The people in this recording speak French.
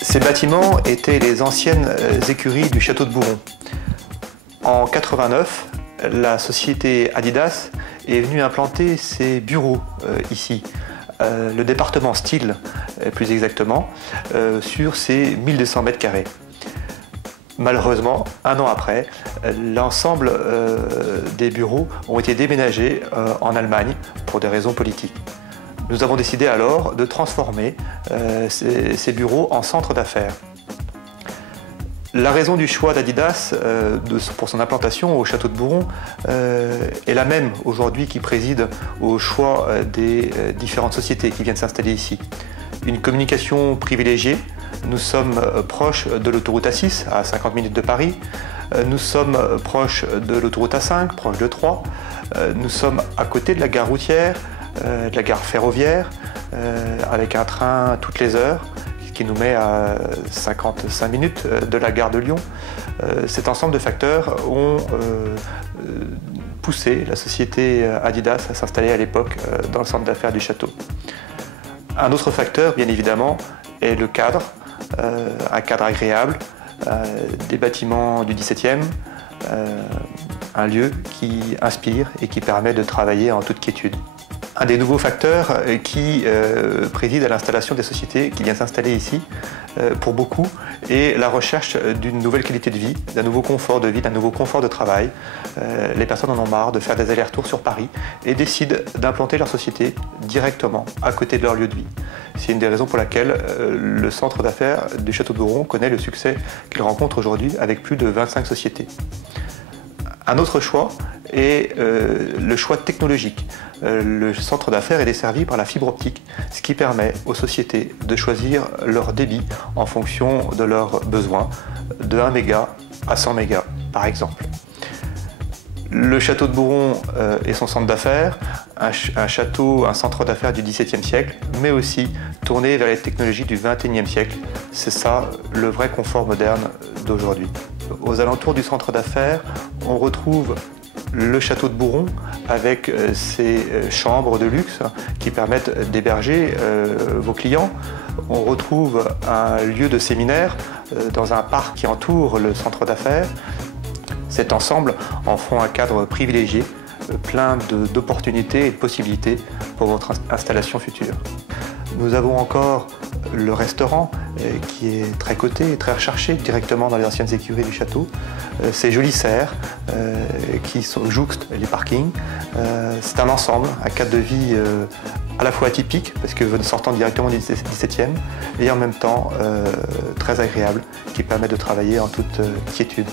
Ces bâtiments étaient les anciennes écuries du château de Bourron. En 89, la société Adidas est venue implanter ses bureaux ici, le département style plus exactement, sur ces 1200 mètres carrés. Malheureusement, un an après, l'ensemble des bureaux ont été déménagés en Allemagne pour des raisons politiques. Nous avons décidé alors de transformer ces bureaux en centre d'affaires. La raison du choix d'Adidas pour son implantation au château de Bourron est la même aujourd'hui qui préside au choix des différentes sociétés qui viennent s'installer ici. Une communication privilégiée, nous sommes proches de l'autoroute A6 à 50 minutes de Paris, nous sommes proches de l'autoroute A5, proche de Troyes, nous sommes à côté de la gare routière, de la gare ferroviaire, avec un train toutes les heures, qui nous met à 55 minutes de la gare de Lyon. Cet ensemble de facteurs ont poussé la société Adidas à s'installer à l'époque dans le centre d'affaires du château. Un autre facteur, bien évidemment, est le cadre, un cadre agréable, des bâtiments du XVIIe, un lieu qui inspire et qui permet de travailler en toute quiétude. Un des nouveaux facteurs qui préside à l'installation des sociétés qui viennent s'installer ici, pour beaucoup, est la recherche d'une nouvelle qualité de vie, d'un nouveau confort de vie, d'un nouveau confort de travail. Les personnes en ont marre de faire des allers-retours sur Paris et décident d'implanter leur société directement à côté de leur lieu de vie. C'est une des raisons pour laquelle le centre d'affaires du château de Bourron connaît le succès qu'il rencontre aujourd'hui avec plus de 25 sociétés. Un autre choix est le choix technologique. Le centre d'affaires est desservi par la fibre optique, ce qui permet aux sociétés de choisir leur débit en fonction de leurs besoins, de 1 méga à 100 mégas par exemple. Le château de Bourron et son centre d'affaires, un centre d'affaires du XVIIe siècle, mais aussi tourné vers les technologies du XXIe siècle. C'est ça le vrai confort moderne d'aujourd'hui. Aux alentours du centre d'affaires, on retrouve le château de Bourron avec ses chambres de luxe qui permettent d'héberger vos clients. On retrouve un lieu de séminaire dans un parc qui entoure le centre d'affaires. Cet ensemble en font un cadre privilégié, plein d'opportunités et de possibilités pour votre installation future. Nous avons encore le restaurant qui est très coté et très recherché directement dans les anciennes écuries du château. Ces jolies serres qui jouxtent les parkings. C'est un ensemble, un cadre de vie à la fois atypique parce que sortant directement du 17e et en même temps très agréable qui permet de travailler en toute quiétude.